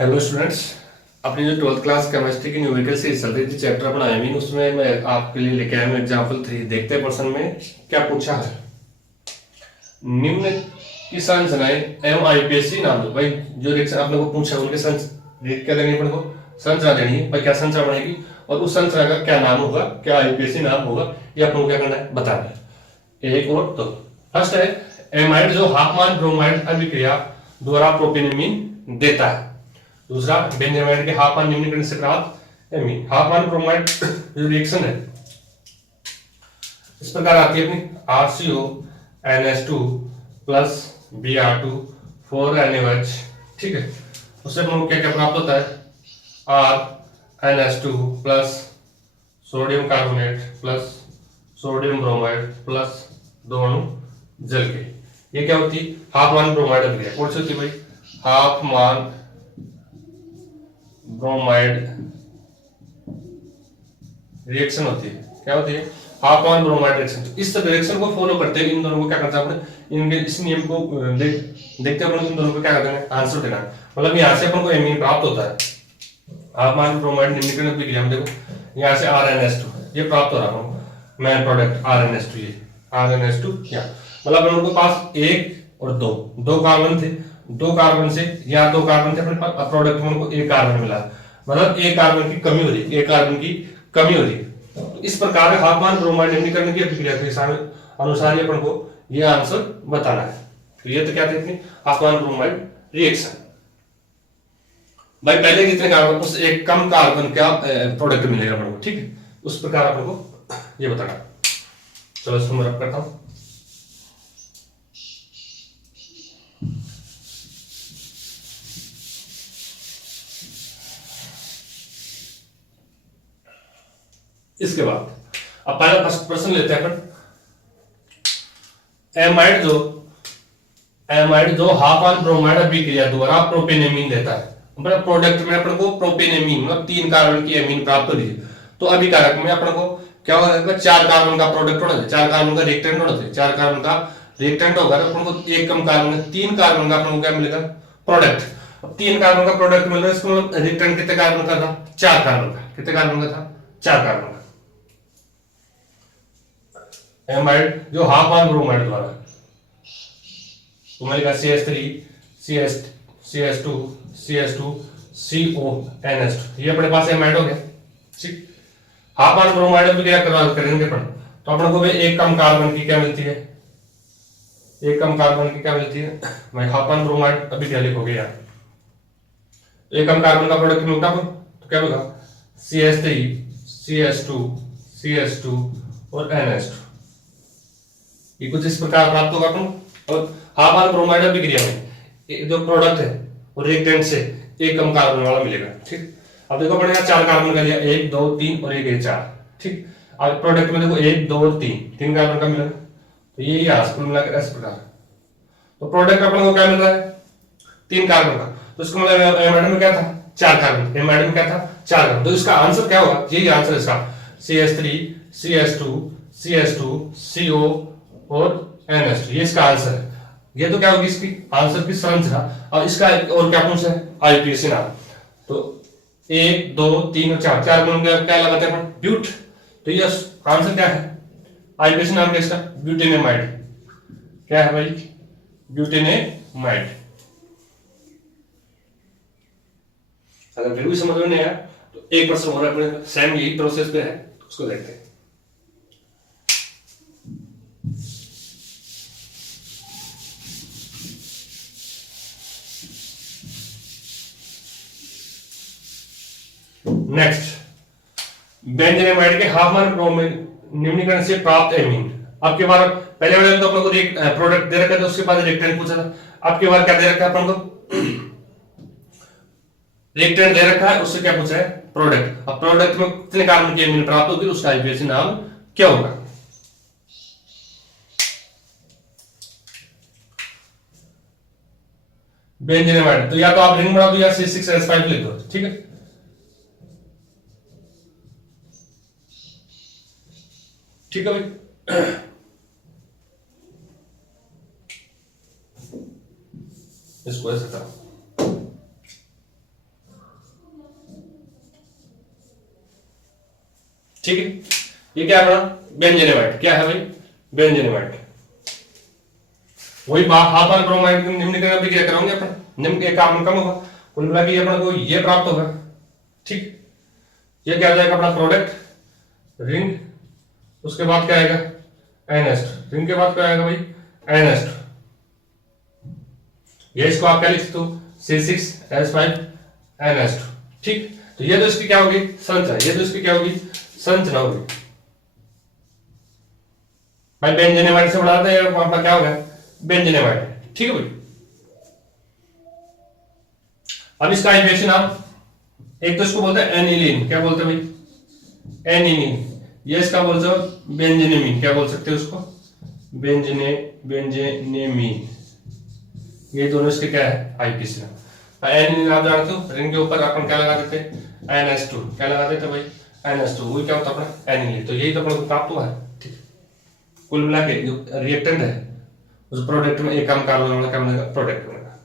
Hello students. अपनी जो 12th class chemistry की न्यूमेरिकल सीरीज चल रही थी, चैप्टर अपना आयमीन, उसमें मैं आपके लिए लेके आया हूँ एग्जाम्पल 3। देखते हैं क्वेश्चन में क्या पूछा है। निम्न की संरचनाएं एवं आईपीएससी नाम दो। भाई जो रिएक्शन आप लोगों को पूछा है उनके क्या देनी है अपने को, संरचना देनी है। भाई क्या संरचना बनेगी और उस संरचना का क्या नाम होगा, क्या आईपीएससी नाम होगा, ये अपन को क्या करना है बताना है। एक और दो। फर्स्ट है एमाइड जो हाफमान ब्रोमाइड अभिक्रिया द्वारा प्रोपेनेमीन देता है। दूसरा बेंजामाइड के हाफमान निम्नीकरण से प्राप्त एमीन। हाफमान ब्रोमाइड जो रिएक्शन है इस प्रकार आती है अपनी RCO NH2 plus Br2 4NaOH। ठीक है, उससे हम क्या क्या प्राप्त होता है RNH2 plus sodium carbonate plus sodium bromide plus दो अणु जल के। ये क्या होती है हाफमान ब्रोमाइड अभिक्रिया। कौन सी होती है भाई, हाफमान ब्रोमाइड रिएक्शन होती है। क्या होती है हाफमान ब्रोमाइड रिएक्शन। तो इस रिएक्शन को फॉलो करते हुए इन दोनों को क्या करते हैं अपने इनके इस नियम को देखते हैं अपन इन दोनों को क्या करते हैं आंसर देना। मतलब यहाँ से अपन को एमीन प्राप्त होता है। हाफमान ब्रोमाइड निम्नीकरण प्रक्रिया में देखो यहाँ से RNH2 ये प्राप्त हो रहा है मेन प्रोडक्ट RNH2। ये RNH2 क्या मतलब अपन के पास एक और दो कार्बन थे, दो कार्बन से या दो कार्बन थे अपने पास, प्रोडक्ट में उनको एक कार्बन मिला, मतलब एक कार्बन की कमी हो रही है, एक कार्बन की कमी हो रही है। तो इस प्रकार हाफमान ब्रोमाइड निम्नीकरण की अभिक्रिया के अनुसार ही अपन को ये आंसर बताना है। तो ये तो क्या थे हाफमान ब्रोमाइड रिएक्शन। भाई पहले कितने कार्बन उस एक कम कार्बन का प्रोडक्ट मिलेगा अपन को, ठीक है, उस प्रकार अपन को ये बताना। चलो इसको मैं रब करता हूं। इसके बाद अब पहला प्रश्न लेते हैं अपन। एमाइड जो हाफमान ब्रोमाइड अभिक्रिया द्वारा प्रोपेनेमीन देता है, मतलब प्रोडक्ट में अपन को प्रोपेनेमीन मतलब 3 कार्बन की एमीन प्राप्त हो रही है। तो अभिकारक में अपन को क्या होगा 4 कार्बन का प्रोडक्ट होना चाहिए, 4 कार्बन का रिएक्टेंट होना चाहिए। 4 कार्बन का रिएक्टेंट होगा तो अपन को एक कम कार्बन 3 कार्बन का अपन को क्या मिलेगा प्रोडक्ट। अब 3 कार्बन का प्रोडक्ट मिल रहा है, इसको रिएक्टेंट कितने कार्बन का था 4 कार्बन का। कितने कार्बन का था 4 कार्बन का। एमाइड जो हाफमान ब्रोमाइड द्वारा मिलेगा CH3 CH2 CH2 CONH2 ये अपने पास एमाइड हो गया। ठीक, हाफमान ब्रोमाइड अभिक्रिया करेंगे अपन तो अपन को भी एक कम कार्बन की क्या मिलती है, एक कम कार्बन की क्या मिलती है भाई हाफमान ब्रोमाइड अभिक्रिया लिखोगे यार। एक कम कार्बन का प्रोडक्ट मिलता है तो क्या होगा CH3 CH2 और NH2। ये कुछ इस प्रकार प्राप्त होगा अपन। और हाफमान ब्रोमाइड अभिक्रिया में जो प्रोडक्ट है वो रिएक्टेंट से एक कम कार्बन वाला मिलेगा। ठीक, अब देखो अपने यहाँ 4 कार्बन का लिया, 1 2 3 और 1 है 4। ठीक, अब प्रोडक्ट में देखो 1 2 और 3 कार्बन का मिला, तो ये यहाँ कुल मिलाकर इस प्रकार। तो प्रोडक्ट अपन को क्या मिल रहा है 3 कार्बन का, तो इसको मतलब एमाइड में क्या था 4 कार्बन, एमाइड में क्या था 4 कार्बन। तो इसका आंसर क्या होगा, यही आंसर इसका CH3 CH2 CO और NH2 ये इसका आंसर है। ये तो क्या होगी इसकी आंसर की संरचना। अब इसका और क्या पूछा है आईपीएससी नाम। तो 1 2 3 और 4 4 मिलकर क्या लगाते हैं अपन ब्यूट। तो ये आंसर क्या है आईपीएससी नाम क्या इसका ब्यूटेनेमाइड। क्या है भाई ब्यूटेनेमाइड। अगर फिर भी समझ में नहीं आया तो एक प्रश्न और अपने सेम यही प्रोसेस पे है, उसको देखते हैं। नेक्स्ट बेंजामाइड के हाफमान ब्रोमाइड निम्नीकरण से प्राप्त एमीन। अब के बार पहले वाले तो अपन को एक प्रोडक्ट दे रखा था, उसके बाद रिएक्टेंट पूछा था। अब के बार क्या दे रखा है अपन को रिएक्टेंट दे रखा है, उससे क्या पूछा है प्रोडक्ट। अब प्रोडक्ट में कितने कार्बन की एमीन प्राप्त होगी उसका आईपीएससी नाम क्या होगा। बेंजामाइड तो या तो आप रिंग बना दो या C6H5 लिख दो। ठीक है, ठीक है भाई। इसको ऐसे करो। ठीक है। ये क्या है अपना बेंजेनेमाइड, क्या है भाई बेंजेनेमाइड। वही हाफ आर ब्रोमाइड निम्न की अभिक्रिया कराओगे अपन, निम्न के कार्बन कम होगा, कुल मिला के अपन को ये प्राप्त होगा। ठीक, ये क्या आ जाएगा अपना प्रोडक्ट रिंग, उसके बाद क्या आएगा एनएस्ट, रिंग के बाद क्या आएगा भाई एनएस्ट। ये इसको आप क्या लिख सकते हो C6H5NH2। ठीक, तो ये तो इसकी क्या होगी संरचना, ये तो इसकी क्या होगी संरचना होगी भाई। बेंजेनेमाइड से बढ़ाते हैं अपना क्या होगा बेंजेनेमाइड। ठीक है भाई। अब इसका इक्वेशन आप एक तो इसको बोलते हैं एनिलीन, क्या बोलते हैं भाई एनिलीन। ये इसका बोलते हो बेंजेनेमीन, क्या बोल सकते हो उसको बेंजेनेमीन। ये दोनों इसके क्या है आईपीसी। एनिलीन आप जानते हो, रिंग के ऊपर अपन क्या लगा देते NH2, क्या लगा देते भाई NH2, वही क्या होता है अपना एनिलीन। तो यही तो अपन को प्राप्त हुआ है। ठीक, कुल मिला के जो रिएक्टेंट है उस प्रोडक्ट में एक कम कार्बन वाला क्या बनेगा प्रोडक्ट बनेगा।